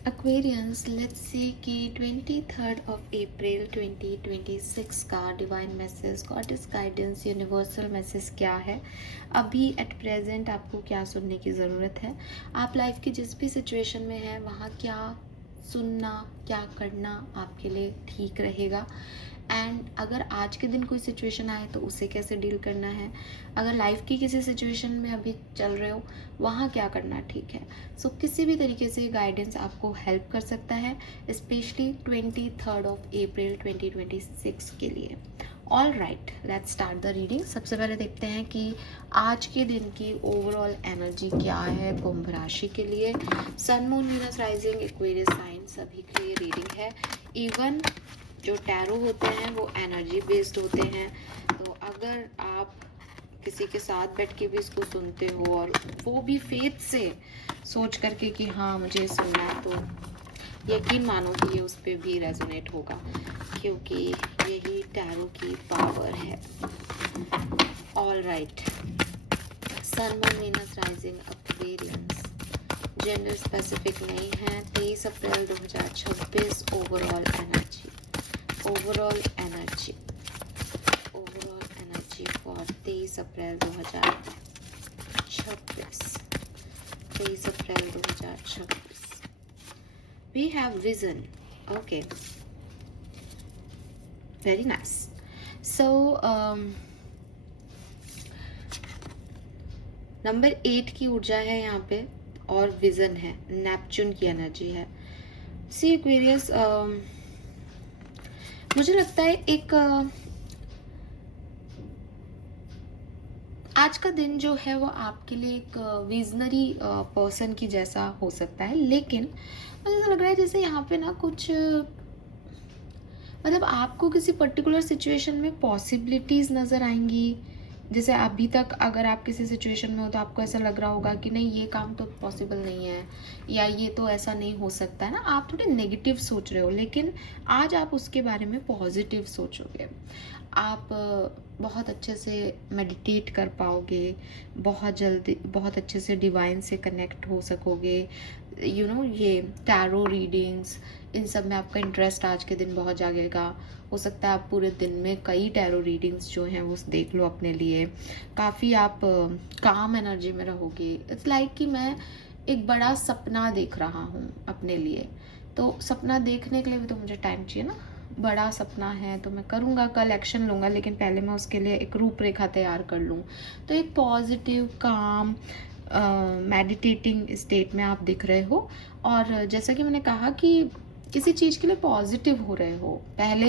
Aquarians, let's see कि 23 April 2026 का divine message, goddess guidance, universal message क्या है। अभी एट प्रेजेंट आपको क्या सुनने की ज़रूरत है, आप लाइफ की जिस भी सिचुएशन में हैं वहाँ क्या सुनना, क्या करना आपके लिए ठीक रहेगा। एंड अगर आज के दिन कोई सिचुएशन आए तो उसे कैसे डील करना है, अगर लाइफ की किसी सिचुएशन में अभी चल रहे हो वहाँ क्या करना ठीक है। सो किसी भी तरीके से गाइडेंस आपको हेल्प कर सकता है, स्पेशली 23 अप्रैल 2026 के लिए। All right, let's start the reading. सबसे पहले देखते हैं कि आज के दिन की ओवरऑल एनर्जी क्या है कुंभ राशि के लिए। Sun, moon, Venus, rising, Aquarius sign सभी के लिए रीडिंग है। इवन जो टैरो होते हैं वो एनर्जी बेस्ड होते हैं, तो अगर आप किसी के साथ बैठ के भी इसको सुनते हो और वो भी फेथ से सोच करके कि हाँ मुझे सुनना है, तो यकीन मानो कि ये उस पर भी रेजोनेट होगा, क्योंकि यही टैरो की पावर है। All right, sun, moon, Venus, rising, Aquarians, gender specific नहीं है। 23 April 2026 overall energy, overall energy, overall energy for 23 April 2026, 23 April 2026। We have vision, okay, very nice. So number 8 की ऊर्जा है यहाँ पे और विजन है, नेपच्यून की एनर्जी है। सी एक्वेरियस, मुझे लगता है एक आज का दिन जो है वो आपके लिए एक विजनरी पर्सन की जैसा हो सकता है, लेकिन मुझे ऐसा लग रहा है जैसे यहाँ पे ना कुछ मतलब आपको किसी पर्टिकुलर सिचुएशन में पॉसिबिलिटीज़ नज़र आएंगी। जैसे अभी तक अगर आप किसी सिचुएशन में हो तो आपको ऐसा लग रहा होगा कि नहीं ये काम तो पॉसिबल नहीं है, या ये तो ऐसा नहीं हो सकता है ना, आप थोड़े नेगेटिव सोच रहे हो, लेकिन आज आप उसके बारे में पॉजिटिव सोचोगे। आप बहुत अच्छे से मेडिटेट कर पाओगे, बहुत जल्दी बहुत अच्छे से डिवाइन से कनेक्ट हो सकोगे। ये टैरो रीडिंग्स, इन सब में आपका इंटरेस्ट आज के दिन बहुत जागेगा। हो सकता है आप पूरे दिन में कई टैरो रीडिंग्स जो हैं वो देख लो अपने लिए। काफ़ी आप काम एनर्जी में रहोगे। इट्स लाइक कि मैं एक बड़ा सपना देख रहा हूँ अपने लिए, तो सपना देखने के लिए भी तो मुझे टाइम चाहिए ना। बड़ा सपना है तो मैं करूँगा, कल एक्शन लूँगा, लेकिन पहले मैं उसके लिए एक रूपरेखा तैयार कर लूँ। तो एक पॉजिटिव काम मेडिटेटिंग स्टेट में आप दिख रहे हो। और जैसा कि मैंने कहा कि किसी चीज़ के लिए पॉजिटिव हो रहे हो। पहले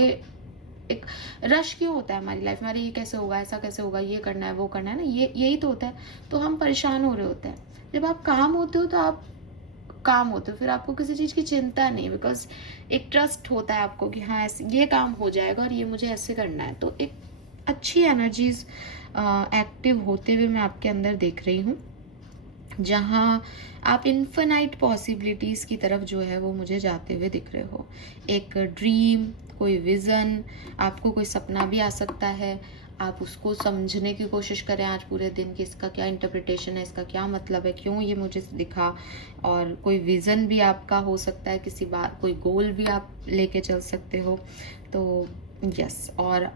एक रश क्यों होता है हमारी लाइफ में, अरे ये कैसे होगा, ऐसा कैसे होगा, ये करना है वो करना है ना, ये यही तो होता है। तो हम परेशान हो रहे होते हैं। जब आप काम होते हो तो आप काम होते हो, फिर आपको किसी चीज़ की चिंता नहीं, बिकॉज एक ट्रस्ट होता है आपको कि हाँ ऐसे ये काम हो जाएगा और ये मुझे ऐसे करना है। तो एक अच्छी एनर्जीज एक्टिव होते हुए मैं आपके अंदर देख रही हूँ, जहाँ आप इन्फिनाइट पॉसिबिलिटीज़ की तरफ जो है वो मुझे जाते हुए दिख रहे हो। एक ड्रीम, कोई विज़न, आपको कोई सपना भी आ सकता है। आप उसको समझने की कोशिश करें आज पूरे दिन कि इसका क्या इंटरप्रिटेशन है, इसका क्या मतलब है, क्यों ये मुझे दिखा। और कोई विज़न भी आपका हो सकता है, किसी बात, कोई गोल भी आप लेके चल सकते हो। तो यस, और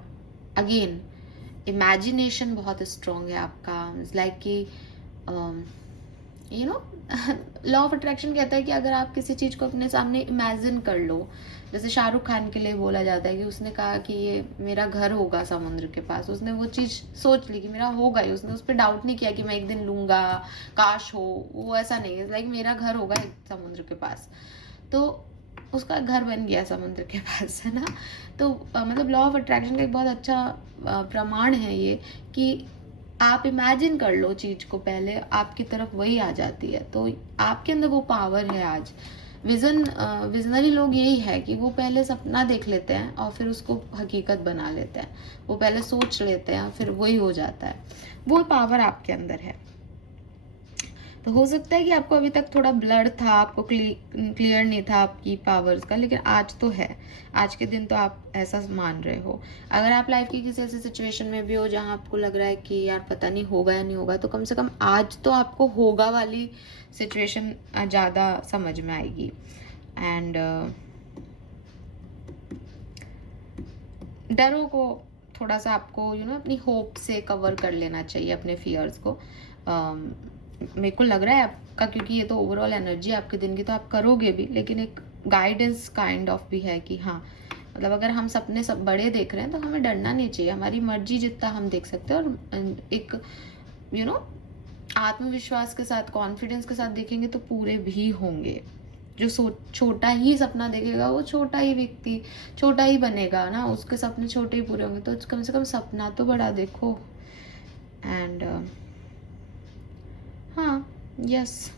अगेन इमेजिनेशन बहुत स्ट्रॉन्ग है आपका। लाइक कि लॉ ऑफ अट्रैक्शन कहता है कि अगर आप किसी चीज़ को अपने सामने इमेजिन कर लो, जैसे शाहरुख खान के लिए बोला जाता है कि उसने कहा कि ये मेरा घर होगा समुद्र के पास, उसने वो चीज़ सोच ली कि मेरा होगा ही, उसने उस पर डाउट नहीं किया कि मैं एक दिन लूँगा, काश हो, वो ऐसा नहीं है, लाइक मेरा घर होगा समुद्र के पास, तो उसका घर बन गया समुद्र के पास, है ना। तो मतलब लॉ ऑफ अट्रैक्शन का एक बहुत अच्छा प्रमाण है ये कि आप इमेजिन कर लो चीज को, पहले आपकी तरफ वही आ जाती है। तो आपके अंदर वो पावर है आज। विजनरी लोग यही है कि वो पहले सपना देख लेते हैं और फिर उसको हकीकत बना लेते हैं। वो पहले सोच लेते हैं फिर वही हो जाता है। वो पावर आपके अंदर है। तो हो सकता है कि आपको अभी तक थोड़ा ब्लर था, आपको क्लियर नहीं था आपकी पावर्स का, लेकिन आज तो है। आज के दिन तो आप ऐसा मान रहे हो। अगर आप लाइफ की किसी ऐसी सिचुएशन में भी हो जहां आपको लग रहा है कि यार पता नहीं होगा या नहीं होगा, तो कम से कम आज तो आपको होगा वाली सिचुएशन ज़्यादा समझ में आएगी। एंड डरों को थोड़ा सा आपको अपनी होप से कवर कर लेना चाहिए, अपने फियर्स को। मेरे को लग रहा है आपका, क्योंकि ये तो ओवरऑल एनर्जी आपके दिन की, तो आप करोगे भी, लेकिन एक गाइडेंस काइंड ऑफ भी है कि हाँ, मतलब अगर हम सपने सब बड़े देख रहे हैं तो हमें डरना नहीं चाहिए। हमारी मर्जी जितना हम देख सकते हैं, और एक आत्मविश्वास के साथ, कॉन्फिडेंस के साथ देखेंगे तो पूरे भी होंगे। जो छोटा ही सपना देखेगा वो छोटा ही व्यक्ति छोटा ही बनेगा ना, उसके सपने छोटे ही पूरे होंगे। तो कम से कम सपना तो बड़ा देखो। एंड हाँ, यस,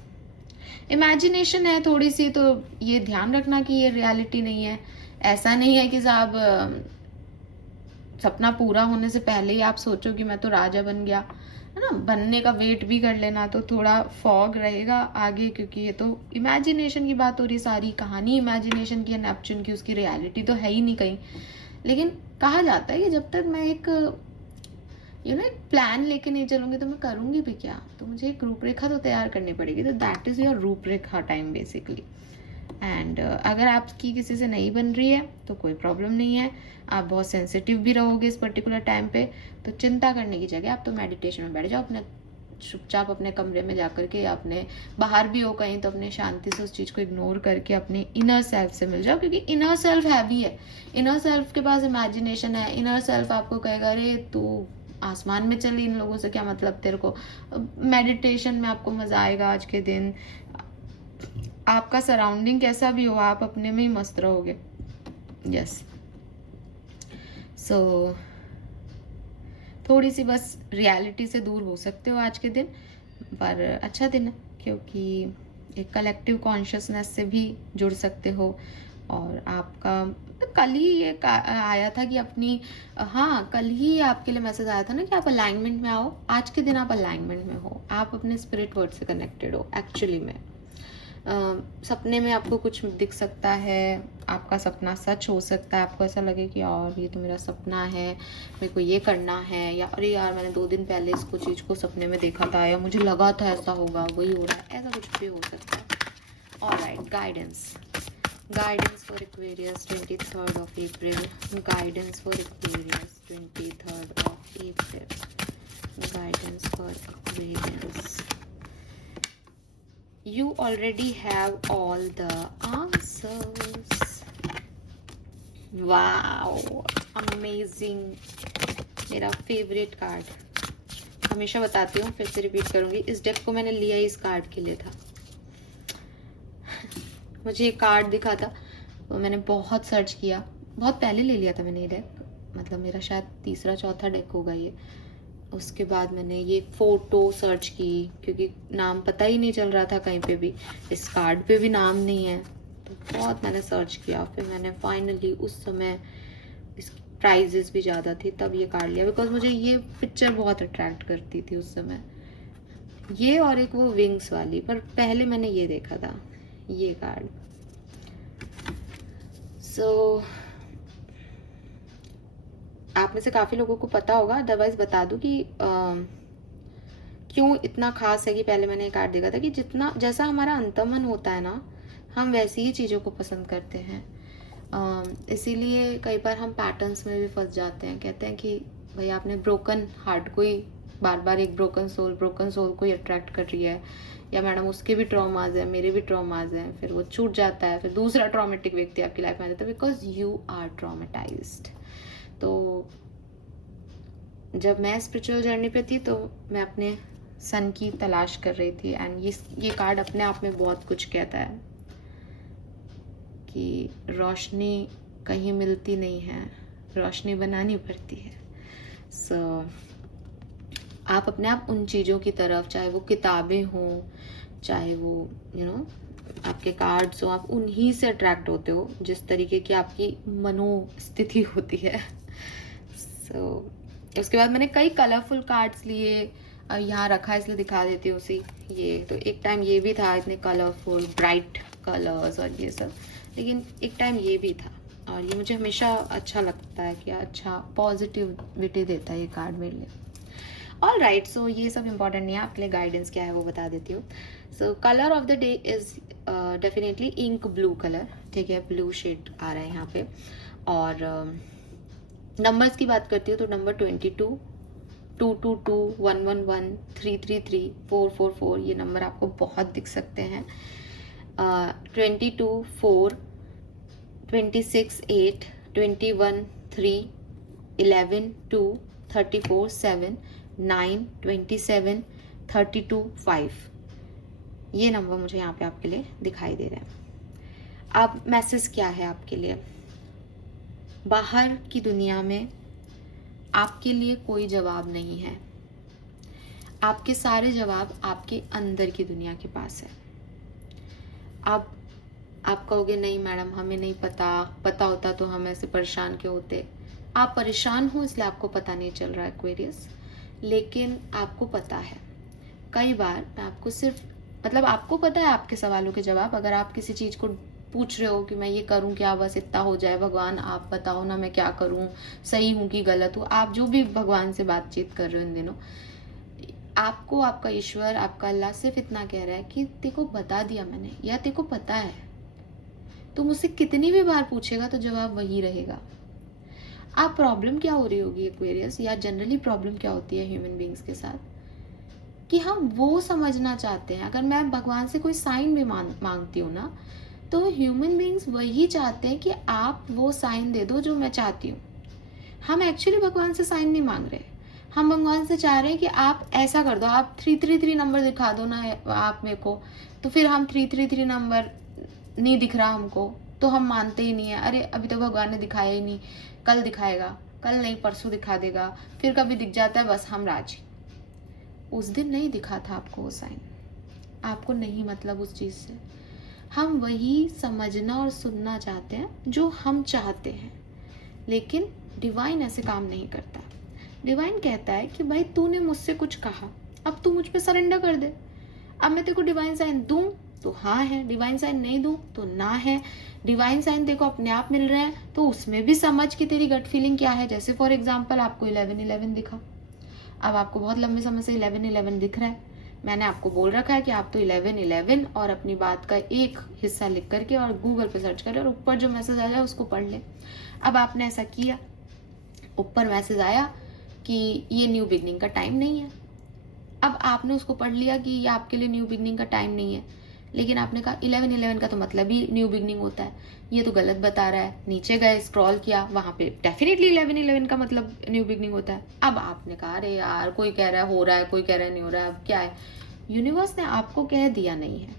इमेजिनेशन है थोड़ी सी, तो ये ध्यान रखना कि ये रियलिटी नहीं है। ऐसा नहीं है कि साहब सपना पूरा होने से पहले ही आप सोचो कि मैं तो राजा बन गया, है ना। बनने का वेट भी कर लेना, तो थोड़ा फॉग रहेगा आगे, क्योंकि ये तो इमेजिनेशन की बात हो रही, सारी कहानी इमेजिनेशन की है नेपच्यून की, उसकी रियलिटी तो है ही नहीं कहीं। लेकिन कहा जाता है कि जब तक मैं एक एक प्लान लेके नहीं चलूंगी तो मैं करूंगी भी क्या, तो मुझे एक रूपरेखा तो तैयार करनी पड़ेगी। तो दैट इज योर रूपरेखा टाइम बेसिकली। एंड अगर आपकी किसी से नहीं बन रही है तो कोई प्रॉब्लम नहीं है, आप बहुत सेंसिटिव भी रहोगे इस पर्टिकुलर टाइम पे, तो चिंता करने की जगह आप तो मेडिटेशन में बैठ जाओ, अपने चुपचाप अपने कमरे में जाकर के, या अपने बाहर भी हो कहीं तो अपने शांति से उस चीज़ को इग्नोर करके अपने इनर सेल्फ से मिल जाओ। क्योंकि इनर सेल्फ हैवी है, इनर सेल्फ के पास इमेजिनेशन है, इनर सेल्फ आपको कहेगा अरे तू आसमान में चली, इन लोगों से क्या मतलब तेरे को, मेडिटेशन में आपको मजा आएगा आज के दिन, आपका सराउंडिंग कैसा भी हो आप अपने में ही मस्त रहोगे। यस, सो थोड़ी सी बस रियलिटी से दूर हो सकते हो आज के दिन, पर अच्छा दिन है, क्योंकि एक कलेक्टिव कॉन्शियसनेस से भी जुड़ सकते हो। और आपका कल ही ये आया था कि अपनी, हाँ, कल ही आपके लिए मैसेज आया था ना कि आप अलाइनमेंट में आओ। आज के दिन आप अलाइनमेंट में हो, आप अपने स्पिरिट वर्ड से कनेक्टेड हो एक्चुअली में। सपने में आपको कुछ दिख सकता है, आपका सपना सच हो सकता है, आपको ऐसा लगे कि और ये तो मेरा सपना है, मेरे को ये करना है, या अरे यार मैंने 2 दिन पहले इसको चीज़ को सपने में देखा था, या मुझे लगा था ऐसा होगा, वही हो रहा है, ऐसा कुछ भी हो सकता है। Alright, guidance for Aquarius 23rd of April, guidance for Aquarius 23rd of April, guidance for Aquarius. You already have all the answers. Wow, amazing, मेरा फेवरेट कार्ड। हमेशा बताती हूँ, फिर से रिपीट करूंगी, इस डेक को मैंने लिया इस कार्ड के लिए था। मुझे ये कार्ड दिखा था, तो मैंने बहुत सर्च किया, बहुत पहले ले लिया था मैंने ये डेक, मतलब मेरा शायद 3रा 4था डेक होगा ये। उसके बाद मैंने ये फोटो सर्च की, क्योंकि नाम पता ही नहीं चल रहा था कहीं पे भी, इस कार्ड पे भी नाम नहीं है, तो बहुत मैंने सर्च किया। फिर मैंने फाइनली, उस समय इसकी प्राइजेस भी ज़्यादा थी, तब ये कार्ड लिया, बिकॉज मुझे ये पिक्चर बहुत अट्रैक्ट करती थी उस समय, ये और एक वो विंग्स वाली, पर पहले मैंने ये देखा था, ये कार्ड। सो आप में से काफ़ी लोगों को पता होगा, अदरवाइज बता दूं कि क्यों इतना खास है कि पहले मैंने एक कार्ड देखा था कि जैसा हमारा अंतर्मन होता है ना, हम वैसी ही चीज़ों को पसंद करते हैं। इसीलिए कई बार हम पैटर्न्स में भी फंस जाते हैं। कहते हैं कि भाई आपने ब्रोकन हार्ट को ही बार बार, एक ब्रोकन सोल को ही अट्रैक्ट कर रही है, या मैडम उसके भी ट्रॉमाज हैं, मेरे भी ट्रॉमाज हैं, फिर वो छूट जाता है, फिर दूसरा ट्रॉमेटिक व्यक्ति आपकी लाइफ में आ जाता है, बिकॉज यू आर ट्रॉमेटाइज्ड। तो जब मैं स्पिरिचुअल जर्नी पे थी तो मैं अपने सन की तलाश कर रही थी, एंड ये कार्ड अपने आप में बहुत कुछ कहता है कि रोशनी कहीं मिलती नहीं है, रोशनी बनानी पड़ती है। सो आप अपने आप उन चीज़ों की तरफ, चाहे वो किताबें हों, चाहे वो आपके कार्ड्स हो, आप उन्हीं से अट्रैक्ट होते हो जिस तरीके की आपकी मनोस्थिति होती है। उसके बाद मैंने कई कलरफुल कार्ड्स लिए, यहाँ रखा है इसलिए दिखा देती हूँ उसी। ये तो एक टाइम ये भी था, इतने कलरफुल ब्राइट कलर्स और ये सब, लेकिन एक टाइम ये भी था, और ये मुझे हमेशा अच्छा लगता है कि अच्छा पॉजिटिविटी देता है ये कार्ड मेरे लिए। ऑल राइट, सो ये सब इम्पोर्टेंट नहीं है, आपके लिए गाइडेंस क्या है वो बता देती हूँ। So colour of the day is definitely ink blue colour, ठीक है, ब्लू शेड आ रहा है यहाँ पे। और नंबर्स की बात करती हूँ तो नंबर 22, 222, 111, 333, 444 ये नंबर आपको बहुत दिख सकते हैं। 22, 4, 26, 8, 21, 3, 11, 2, 34, 7, 9, 27, 32, 5 ये नंबर मुझे यहाँ पे आपके लिए दिखाई दे रहे हैं। अब मैसेज क्या है आपके लिए? बाहर की दुनिया में आपके लिए कोई जवाब नहीं है। आपके सारे जवाब आपके अंदर की दुनिया के पास है। आप कहोगे नहीं मैडम हमें नहीं पता होता तो हम ऐसे परेशान क्यों होते। आप परेशान हो इसलिए आपको पता नहीं चल रहा है एक्वेरियस, लेकिन आपको पता है। कई बार मैं आपको सिर्फ मतलब आपको पता है आपके सवालों के जवाब। अगर आप किसी चीज़ को पूछ रहे हो कि मैं ये करूं क्या, बस इतना हो जाए, भगवान आप बताओ ना मैं क्या करूं, सही हूं कि गलत हूं, आप जो भी भगवान से बातचीत कर रहे हो इन दिनों, आपको आपका ईश्वर, आपका अल्लाह सिर्फ इतना कह रहा है कि तेको बता दिया मैंने, या तेको पता है। तो मुझसे कितनी भी बार पूछेगा तो जवाब वही रहेगा। आप प्रॉब्लम क्या हो रही होगी एक्वेरियस, या जनरली प्रॉब्लम क्या होती है ह्यूमन बींग्स के साथ, कि हम वो समझना चाहते हैं। अगर मैं भगवान से कोई साइन भी मांगती हूँ ना, तो ह्यूमन बींग्स वही चाहते हैं कि आप वो साइन दे दो जो मैं चाहती हूँ। हम एक्चुअली भगवान से साइन नहीं मांग रहे, हम भगवान से चाह रहे हैं कि आप ऐसा कर दो, आप 333 नंबर दिखा दो ना आप मेरे को। तो फिर हम 333 नंबर नहीं दिख रहा हमको, तो हम मानते ही नहीं है। अरे अभी तो भगवान ने दिखाया ही नहीं, कल दिखाएगा, कल नहीं परसों दिखा देगा, फिर कभी दिख जाता है, बस हम राजी। उस दिन नहीं दिखा था आपको वो साइन, आपको नहीं मतलब उस चीज़ से। हम वही समझना और सुनना चाहते हैं जो हम चाहते हैं, लेकिन डिवाइन ऐसे काम नहीं करता। डिवाइन कहता है कि भाई तूने मुझसे कुछ कहा, अब तू मुझ पे सरेंडर कर दे। अब मैं तेरे को डिवाइन साइन दूं तो हाँ है, डिवाइन साइन नहीं दूं तो ना है। डिवाइन साइन तेरे को अपने आप मिल रहे हैं तो उसमें भी समझ कि तेरी गट फीलिंग क्या है। जैसे फॉर एग्जाम्पल आपको 11-11 दिखा, अब आपको बहुत लंबे समय से 11-11 दिख रहा है। मैंने आपको बोल रखा है कि आप तो 11-11 और अपनी बात का एक हिस्सा लिख करके और गूगल पे सर्च करें और ऊपर जो मैसेज आ जाए उसको पढ़ ले। अब आपने ऐसा किया, ऊपर मैसेज आया कि ये न्यू बिगनिंग का टाइम नहीं है। अब आपने उसको पढ़ लिया कि ये आपके लिए न्यू बिगनिंग का टाइम नहीं है, लेकिन आपने कहा 11-11 का तो मतलब ही न्यू बिगनिंग होता है, ये तो गलत बता रहा है। नीचे गए, स्क्रॉल किया, वहां पे डेफिनेटली 11-11 का मतलब न्यू बिगनिंग होता है। अब आपने कहा अरे यार कोई कह रहा है हो रहा है, कोई कह रहा है नहीं हो रहा है, अब क्या है। यूनिवर्स ने आपको कह दिया नहीं है,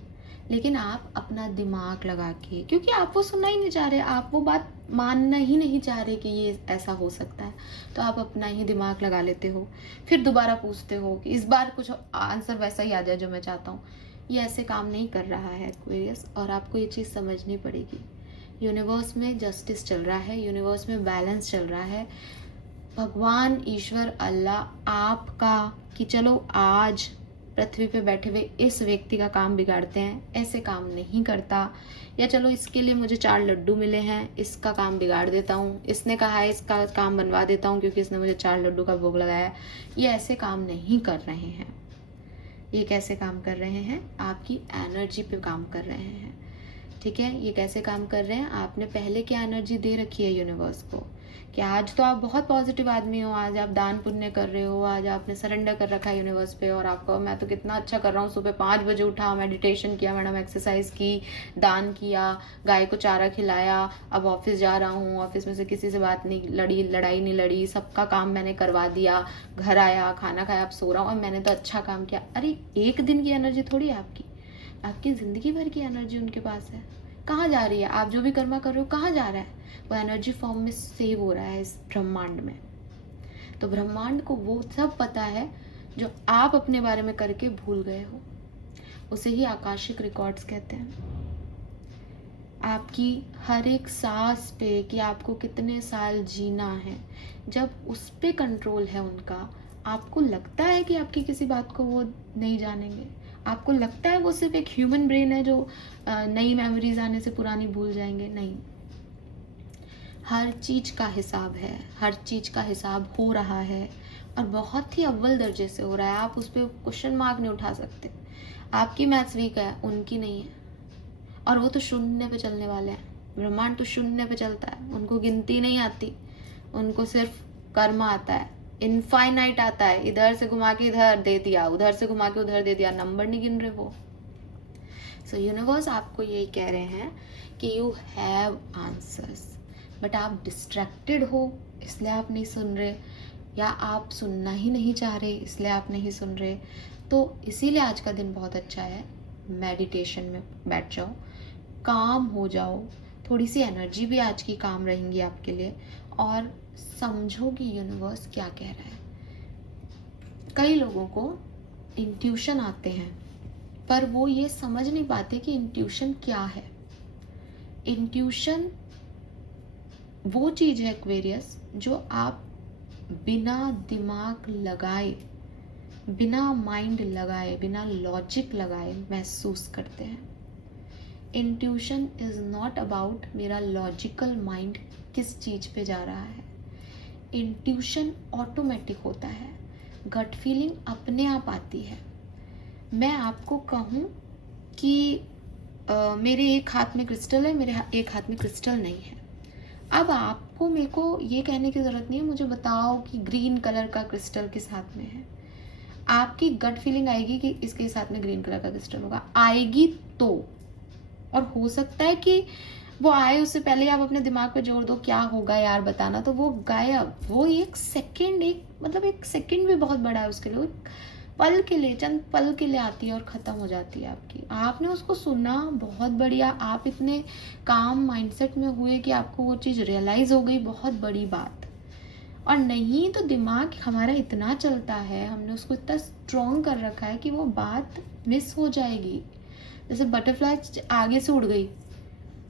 लेकिन आप अपना दिमाग लगा के, क्योंकि आप वो सुनना ही नहीं चाह रहे, आप वो बात मानना ही नहीं चाह रहे कि ये ऐसा हो सकता है, तो आप अपना ही दिमाग लगा लेते हो। फिर दोबारा पूछते हो कि इस बार कुछ आंसर वैसा ही आ जाए जो मैं चाहता हूँ। ये ऐसे काम नहीं कर रहा है एक्वेरियस, और आपको ये चीज़ समझनी पड़ेगी। यूनिवर्स में जस्टिस चल रहा है, यूनिवर्स में बैलेंस चल रहा है। भगवान, ईश्वर, अल्लाह आपका कि चलो आज पृथ्वी पे बैठे हुए इस व्यक्ति का काम बिगाड़ते हैं, ऐसे काम नहीं करता। या चलो इसके लिए मुझे 4 लड्डू मिले हैं, इसका काम बिगाड़ देता हूँ, इसने कहा है इसका काम बनवा देता हूँ क्योंकि इसने मुझे 4 लड्डू का भोग लगाया है। ये ऐसे काम नहीं कर रहे हैं। ये कैसे काम कर रहे हैं? आपकी एनर्जी पे काम कर रहे हैं, ठीक है। ये कैसे काम कर रहे हैं? आपने पहले क्या एनर्जी दे रखी है यूनिवर्स को कि आज तो आप बहुत पॉजिटिव आदमी हो, आज आप दान पुण्य कर रहे हो, आज आपने सरेंडर कर रखा है यूनिवर्स पे, और आपको मैं तो कितना अच्छा कर रहा हूँ, सुबह 5 बजे उठा, मेडिटेशन किया मैडम, एक्सरसाइज की, दान किया, गाय को चारा खिलाया, अब ऑफिस जा रहा हूँ, ऑफिस में से किसी से बात नहीं लड़ी, लड़ाई नहीं लड़ी, सबका काम मैंने करवा दिया, घर आया, खाना खाया, अब सो रहा हूँ और मैंने तो अच्छा काम किया। अरे एक दिन की एनर्जी थोड़ी है आपकी जिंदगी भर की एनर्जी उनके पास है। कहाँ जा रही है? आप जो भी कर्मा कर रहे हो कहाँ जा रहा है? वो एनर्जी फॉर्म में सेव हो रहा है इस ब्रह्मांड में। तो ब्रह्मांड को वो सब पता है जो आप अपने बारे में करके भूल गए हो। उसे ही आकाशिक रिकॉर्ड्स कहते हैं। आपकी हर एक सांस पे कि आपको कितने साल जीना है, जब उस पे कंट्रोल है उनका, आपको लगता है कि आपकी किसी बात को वो नहीं जानेंगे। आपको लगता है वो सिर्फ एक ह्यूमन ब्रेन है जो नई मेमोरीज आने से पुरानी भूल जाएंगे। नहीं, हर चीज का हिसाब है, हर चीज का हिसाब हो रहा है और बहुत ही अव्वल दर्जे से हो रहा है। आप उस पर क्वेश्चन मार्क नहीं उठा सकते। आपकी मैथ्स वीक है, उनकी नहीं है, और वो तो शून्य पे चलने वाले हैं। ब्रह्मांड तो शून्य पे चलता है, उनको गिनती नहीं आती, उनको सिर्फ कर्म आता है, इनफाइनाइट आता है, इधर से घुमा के इधर दे दिया, उधर से घुमा के उधर दे दिया, नंबर नहीं गिन रहे वो। सो यूनिवर्स आपको यही कह रहे हैं कि यू हैव आंसर्स, बट आप डिस्ट्रैक्टेड हो इसलिए आप नहीं सुन रहे, या आप सुनना ही नहीं चाह रहे इसलिए आप नहीं सुन रहे। तो इसीलिए आज का दिन बहुत अच्छा है, मेडिटेशन में बैठ जाओ, काम हो जाओ, थोड़ी सी एनर्जी भी आज की काम रहेंगी आपके लिए, और समझो कि यूनिवर्स क्या कह रहा है। कई लोगों को इंट्यूशन आते हैं, पर वो ये समझ नहीं पाते कि इंट्यूशन क्या है। इंट्यूशन वो चीज है एक्वेरियस, जो आप बिना दिमाग लगाए, बिना माइंड लगाए, बिना लॉजिक लगाए महसूस करते हैं। इंट्यूशन इज नॉट अबाउट मेरा लॉजिकल माइंड किस चीज पे जा रहा है। इंट्यूशन ऑटोमेटिक होता है, गट फीलिंग अपने आप आती है। मैं आपको कहूँ कि मेरे एक हाथ में क्रिस्टल है, मेरे एक हाथ में क्रिस्टल नहीं है, अब आपको मेरे को ये कहने की ज़रूरत नहीं है मुझे बताओ कि ग्रीन कलर का क्रिस्टल किस हाथ में है। आपकी गट फीलिंग आएगी कि इसके साथ में ग्रीन कलर का क्रिस्टल होगा, आएगी तो, और हो सकता है कि वो आए उससे पहले आप अपने दिमाग पे जोर दो क्या होगा यार बताना, तो वो गायब। वो एक सेकंड, एक सेकंड भी बहुत बड़ा है उसके लिए, पल के लिए, चंद पल के लिए आती है और ख़त्म हो जाती है आपकी। आपने उसको सुना, बहुत बढ़िया, आप इतने काम माइंडसेट में हुए कि आपको वो चीज़ रियलाइज़ हो गई, बहुत बड़ी बात। और नहीं तो दिमाग हमारा इतना चलता है, हमने उसको इतना स्ट्रॉन्ग कर रखा है कि वो बात मिस हो जाएगी। जैसे बटरफ्लाई आगे से उड़ गई,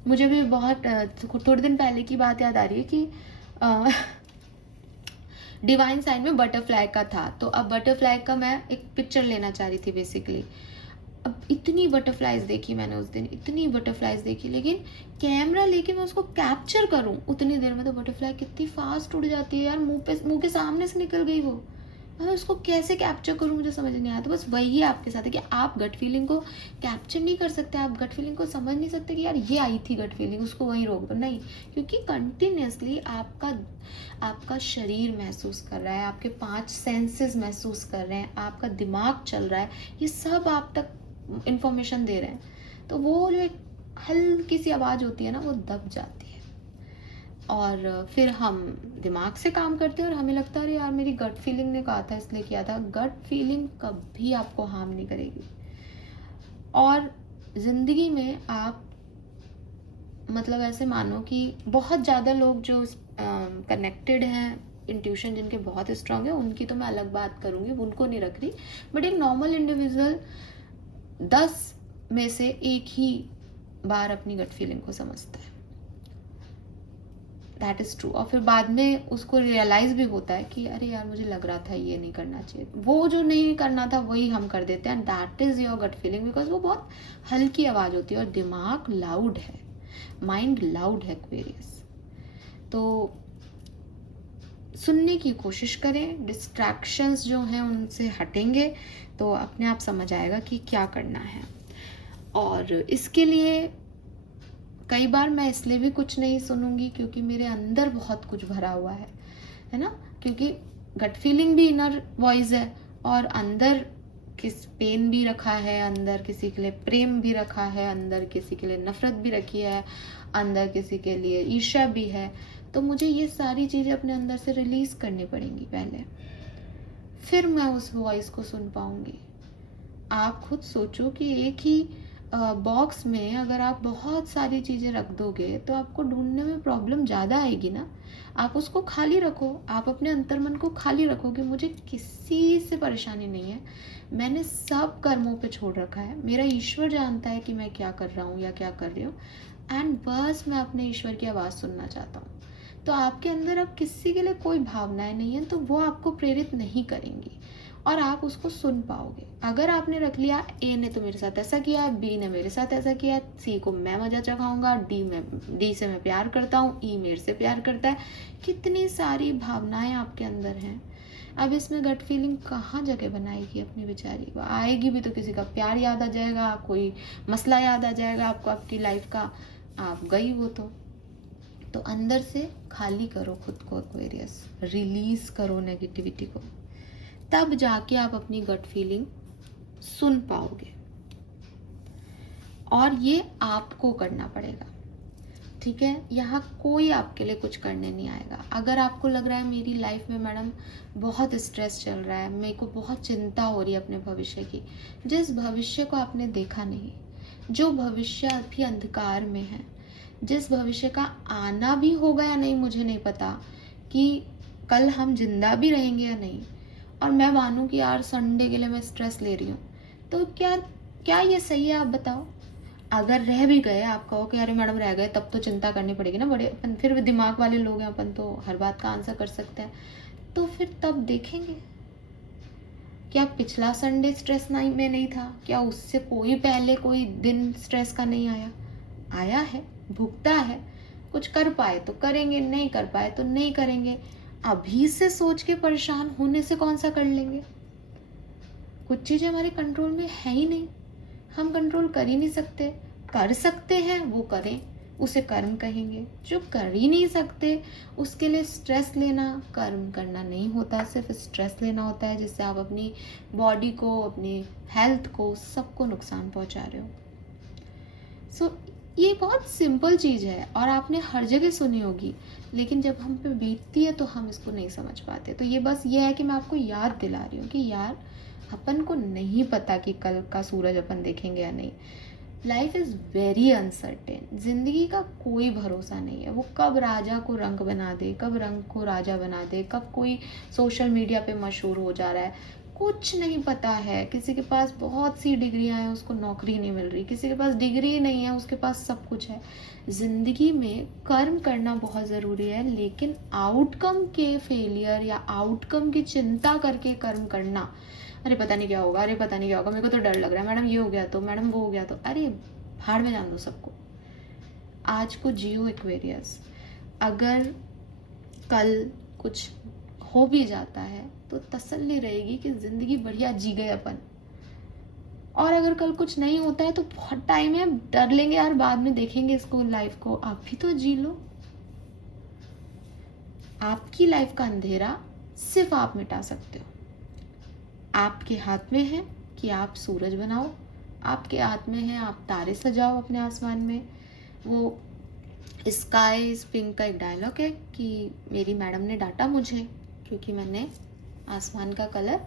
मुझे भी बहुत थोड़े दिन पहले की बात याद आ रही है कि डिवाइन साइन में बटरफ्लाई का था, तो अब बटरफ्लाई का मैं एक पिक्चर लेना चाह रही थी बेसिकली। अब इतनी बटरफ्लाइज देखी मैंने उस दिन, इतनी बटरफ्लाइज देखी, लेकिन कैमरा लेके मैं उसको कैप्चर करूं उतनी देर में तो बटरफ्लाई कितनी फास्ट उड़ जाती है यार, मुंह के सामने से निकल गई वो। मैं उसको कैसे कैप्चर करूं मुझे समझ नहीं आया। तो बस वही आपके साथ है कि आप गट फीलिंग को कैप्चर नहीं कर सकते, आप गट फीलिंग को समझ नहीं सकते कि यार ये आई थी गट फीलिंग, उसको वहीं रोक दो, नहीं। क्योंकि कंटिन्यूसली आपका शरीर महसूस कर रहा है, आपके 5 सेंसेस महसूस कर रहे हैं, आपका दिमाग चल रहा है, ये सब आप तक इंफॉर्मेशन दे रहे हैं। तो वो जो एक हल्की सी आवाज़ होती है ना, वो दब जाती है, और फिर हम दिमाग से काम करते हैं और हमें लगता है अरे यार मेरी गट फीलिंग ने कहा था इसलिए किया था। गट फीलिंग कभी आपको हार्म नहीं करेगी। और ज़िंदगी में आप ऐसे मानो कि बहुत ज़्यादा लोग जो कनेक्टेड हैं, इंट्यूशन जिनके बहुत स्ट्रांग है, उनकी तो मैं अलग बात करूँगी, उनको नहीं रख रही, बट एक नॉर्मल इंडिविजुअल 10 में से एक ही बार अपनी गट फीलिंग को समझता है। That is true. और फिर बाद में उसको रियलाइज़ भी होता है कि अरे यार मुझे लग रहा था ये नहीं करना चाहिए, वो जो नहीं करना था वही हम कर देते हैं। That is your gut feeling, because वो बहुत हल्की आवाज़ होती है और दिमाग लाउड है, माइंड लाउड है एक्वेरियस। तो सुनने की कोशिश करें, डिस्ट्रैक्शंस जो हैं उनसे हटेंगे तो अपने आप समझ आएगा कि क्या करना है। और इसके लिए कई बार मैं इसलिए भी कुछ नहीं सुनूंगी क्योंकि मेरे अंदर बहुत कुछ भरा हुआ है ना, क्योंकि गट फीलिंग भी इनर वॉइस है, और अंदर किस पेन भी रखा है, अंदर किसी के लिए प्रेम भी रखा है, अंदर किसी के लिए नफरत भी रखी है, अंदर किसी के लिए ईर्ष्या भी है। तो मुझे ये सारी चीज़ें अपने अंदर से रिलीज करनी पड़ेंगी पहले, फिर मैं उस वॉइस को सुन पाऊंगी। आप खुद सोचो कि एक ही बॉक्स में अगर आप बहुत सारी चीज़ें रख दोगे तो आपको ढूंढने में प्रॉब्लम ज़्यादा आएगी ना। आप उसको खाली रखो, आप अपने अंतर्मन को खाली रखो कि मुझे किसी से परेशानी नहीं है, मैंने सब कर्मों पे छोड़ रखा है, मेरा ईश्वर जानता है कि मैं क्या कर रहा हूँ या क्या कर रही हूँ, एंड बस मैं अपने ईश्वर की आवाज़ सुनना चाहता हूँ। तो आपके अंदर अब किसी के लिए कोई भावनाएं नहीं है, तो वो आपको प्रेरित नहीं करेंगी और आप उसको सुन पाओगे। अगर आपने रख लिया ए ने तो मेरे साथ ऐसा किया, बी ने मेरे साथ ऐसा किया, सी को मैं मजा चखाऊंगा, डी से मैं प्यार करता हूँ, ई मेरे से प्यार करता है, कितनी सारी भावनाएं आपके अंदर हैं। अब इसमें गट फीलिंग कहाँ जगह बनाएगी अपनी बेचारी? वो आएगी भी तो किसी का प्यार याद आ जाएगा, कोई मसला याद आ जाएगा आपको आपकी लाइफ का, आप गई वो तो अंदर से खाली करो खुद को एक्वेरियस, रिलीज करो नेगेटिविटी को, तब जाके आप अपनी गट फीलिंग सुन पाओगे। और ये आपको करना पड़ेगा, ठीक है? यहाँ कोई आपके लिए कुछ करने नहीं आएगा। अगर आपको लग रहा है मेरी लाइफ में मैडम बहुत स्ट्रेस चल रहा है, मेरे को बहुत चिंता हो रही है अपने भविष्य की, जिस भविष्य को आपने देखा नहीं, जो भविष्य अभी अंधकार में है, जिस भविष्य का आना भी होगा या नहीं मुझे नहीं पता, कि कल हम जिंदा भी रहेंगे या नहीं, और मैं मानूं कि यार संडे के लिए मैं स्ट्रेस ले रही हूँ, तो क्या क्या ये सही है? आप बताओ। अगर रह भी गए, आप कहो कि अरे मैडम रह गए, तब तो चिंता करनी पड़ेगी ना, बड़े अपन फिर दिमाग वाले लोग हैं, अपन तो हर बात का आंसर कर सकते हैं, तो फिर तब देखेंगे क्या पिछला संडे स्ट्रेस नहीं में नहीं था, क्या उससे कोई पहले कोई दिन स्ट्रेस का नहीं आया? आया है, भुगता है। कुछ कर पाए तो करेंगे, नहीं कर पाए तो नहीं करेंगे। अभी से सोच के परेशान होने से कौन सा कर लेंगे? कुछ चीजें हमारे कंट्रोल में है ही नहीं, हम कंट्रोल कर ही नहीं सकते। कर सकते हैं वो करें, उसे कर्म कहेंगे। जो कर ही नहीं सकते उसके लिए स्ट्रेस लेना कर्म करना नहीं होता, सिर्फ स्ट्रेस लेना होता है, जिससे आप अपनी बॉडी को, अपनी हेल्थ को, सबको नुकसान पहुंचा रहे हो। सो ये बहुत सिंपल चीज़ है और आपने हर जगह सुनी होगी, लेकिन जब हम पे बीतती है तो हम इसको नहीं समझ पाते। तो ये बस ये है कि मैं आपको याद दिला रही हूँ कि यार अपन को नहीं पता कि कल का सूरज अपन देखेंगे या नहीं। लाइफ इज़ वेरी अनसर्टेन, जिंदगी का कोई भरोसा नहीं है। वो कब राजा को रंक बना दे, कब रंक को राजा बना दे, कब कोई सोशल मीडिया पे मशहूर हो जा रहा है, कुछ नहीं पता है। किसी के पास बहुत सी डिग्रियां हैं, उसको नौकरी नहीं मिल रही, किसी के पास डिग्री नहीं है, उसके पास सब कुछ है। जिंदगी में कर्म करना बहुत ज़रूरी है, लेकिन आउटकम के फेलियर या आउटकम की चिंता करके कर्म करना, अरे पता नहीं क्या होगा, अरे पता नहीं क्या होगा, मेरे को तो डर लग रहा है, मैडम ये हो गया तो, मैडम वो हो गया तो, अरे भाड़ में जान दो सबको। आज को जियो एक्वेरियस। अगर कल कुछ हो भी जाता है तो तसल्ली रहेगी कि जिंदगी बढ़िया जी गए अपन। और अगर कल कुछ नहीं होता है तो बहुत टाइम है, डर लेंगे यार, बाद में देखेंगे इसको, लाइफ को। आप भी तो जी लो। आपकी लाइफ का अंधेरा सिर्फ आप मिटा सकते हो। आपके हाथ में है कि आप सूरज बनाओ, आपके हाथ में है आप तारे सजाओ अपने आसमान में। वो स्काई इज पिंक का एक डायलॉग है कि मेरी मैडम ने डांटा मुझे क्योंकि मैंने आसमान का कलर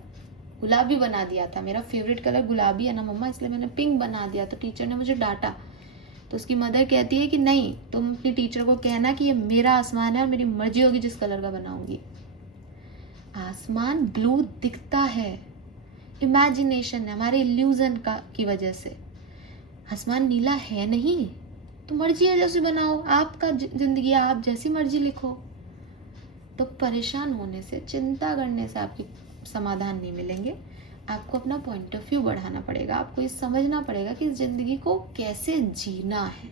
गुलाबी बना दिया था। मेरा फेवरेट कलर गुलाबी है ना मम्मा, इसलिए मैंने पिंक बना दिया, तो टीचर ने मुझे डांटा। तो उसकी मदर कहती है कि नहीं, तुम अपनी टीचर को कहना कि ये मेरा आसमान है और मेरी मर्जी होगी जिस कलर का बनाऊंगी। आसमान ब्लू दिखता है, इमेजिनेशन है, हमारे इल्यूजन का की वजह से। आसमान नीला है नहीं, तो मर्जी है जैसे बनाओ, आपका जिंदगी आप जैसी मर्जी लिखो। तो परेशान होने से, चिंता करने से आपकी समाधान नहीं मिलेंगे। आपको अपना पॉइंट ऑफ व्यू बढ़ाना पड़ेगा। आपको ये समझना पड़ेगा कि जिंदगी को कैसे जीना है।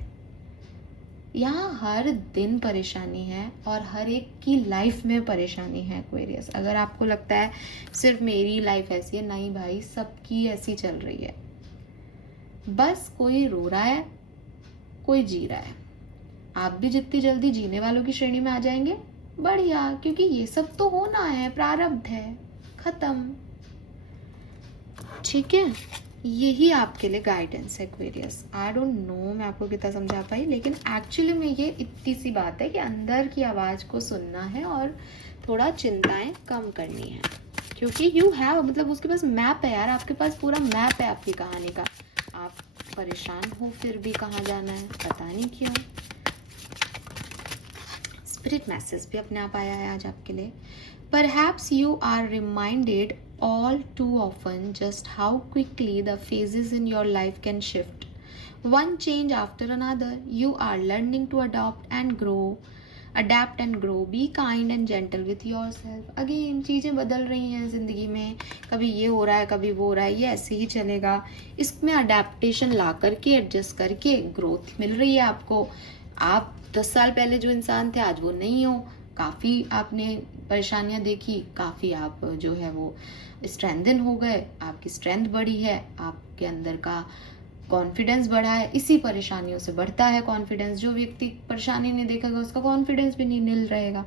यहाँ हर दिन परेशानी है और हर एक की लाइफ में परेशानी है एक्वेरियस। अगर आपको लगता है सिर्फ मेरी लाइफ ऐसी है, नहीं भाई, सबकी ऐसी चल रही है। बस कोई रो रहा है, कोई जी रहा है। आप भी जितनी जल्दी जीने वालों की श्रेणी में आ जाएंगे बढ़िया, क्योंकि ये सब तो होना है, प्रारब्ध है, खत्म। ठीक है, यही आपके लिए गाइडेंस है एक्वेरियस। आई डोंट नो मैं आपको कितना समझा पाई, लेकिन एक्चुअली में ये इतनी सी बात है कि अंदर की आवाज़ को सुनना है और थोड़ा चिंताएं कम करनी है, क्योंकि यू हैव, मतलब उसके पास मैप है यार, आपके पास पूरा मैप है आपकी कहानी का। आप परेशान हो फिर भी कहाँ जाना है पता नहीं क्यों। स्पिरिट मैसेज भी अपने आप आया है आज आपके लिए। Perhaps you are reminded all too often just how quickly the phases in your life can shift. One change after another, you are learning to adapt and grow. Be kind and gentle with yourself. Again, चीज़ें बदल रही हैं ज़िंदगी में, कभी ये हो रहा है, कभी वो हो रहा है, ये ऐसे ही चलेगा। इसमें अडेप्टेशन ला करके, एडजस्ट करके ग्रोथ मिल रही है आपको। आप 10 साल पहले जो इंसान थे आज वो नहीं हो, काफ़ी आपने परेशानियां देखी, काफ़ी आप जो है वो स्ट्रेंथन हो गए, आपकी स्ट्रेंथ बढ़ी है, आपके अंदर का कॉन्फिडेंस बढ़ा है। इसी परेशानियों से बढ़ता है कॉन्फिडेंस। जो व्यक्ति परेशानी नहीं देखेगा उसका कॉन्फिडेंस भी नहीं नील रहेगा।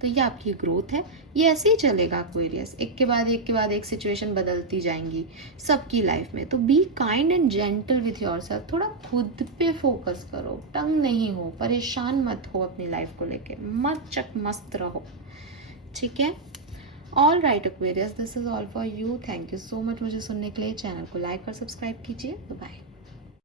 तो ये आपकी ग्रोथ है, ये ऐसे ही चलेगा एक्वेरियस, एक के बाद एक सिचुएशन बदलती जाएंगी सबकी लाइफ में। तो be kind and gentle with yourself, थोड़ा खुद पे फोकस करो, तंग नहीं हो, परेशान मत हो अपनी लाइफ को लेके, मत चक मस्त रहो, ठीक है। All right Aquarius, this is all for you. Thank you so much मुझे सुनने के लिए। चैनल को लाइक और सब्सक्राइब कीजिए। बाय।